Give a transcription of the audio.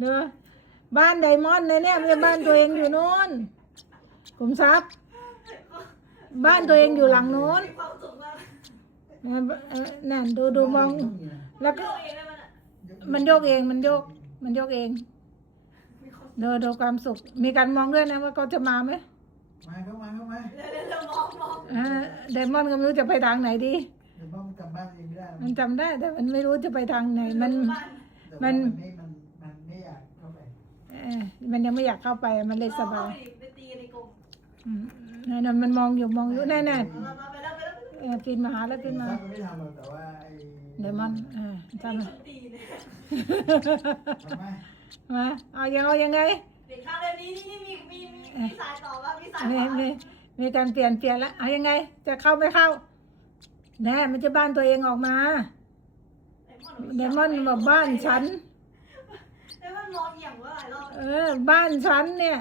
เด้อบ้านไดมอนด์นะเนี่ยไม่ใช่บ้านตัวเองอยู่โน้นขุมทรัพย์ บ้านตัวเองอยู่หลังโน้นมีความสุขมากเออเออนั่นดูดูมอง แล้วก็โยกเองได้ไหมน่ะมันโยกเองมันโยก มันโยกเองมีความดูดูความสุข มีการมองด้วยนะว่าเขาจะมาไหมมาเข้ามาเข้ามาเร็วๆเร็วๆมองมองเออไดมอนด์ก็ไม่รู้จะไปทางไหนดี เดี๋ยวพ่อมันกลับบ้านเองไม่ได้หรอกมันจำได้แต่มันไม่รู้จะไปทางไหน มันบ้านแต่มัว่านมันไม่มันมันไม่อยากเข้าไป เออ มันยังไม่อยากเข้าไปมันเลยสบายเอเข้ไปตีในกรงอืมนั่นน่ะมันมองอยู่มองอยู่แน่แน่มามามาไปแล้วไปแล้วเออปีนมาหาแล้วปีนมาถ้ามันไม่ทำหรอกแต่ว่าไอ้ไดมอนด์เออจำตีมาตีเนี่ยทำไมมาเอายังเอายังไงเด็กข้าวเดี๋ยวนี้นี่นี่มีมีมีมีสายต่อว่ามีสายมีต่อมีมีการเปลี่ยนเปลี่ยนแล้วเอายังไง จะเข้าไม่เข้าแน่มันจะบ้านตัวเองออกมาเดมอนบอกบ้านฉันไดมอนมองเอี่ยมว่าหลายรอบ เออ บ้านฉันเนี่ย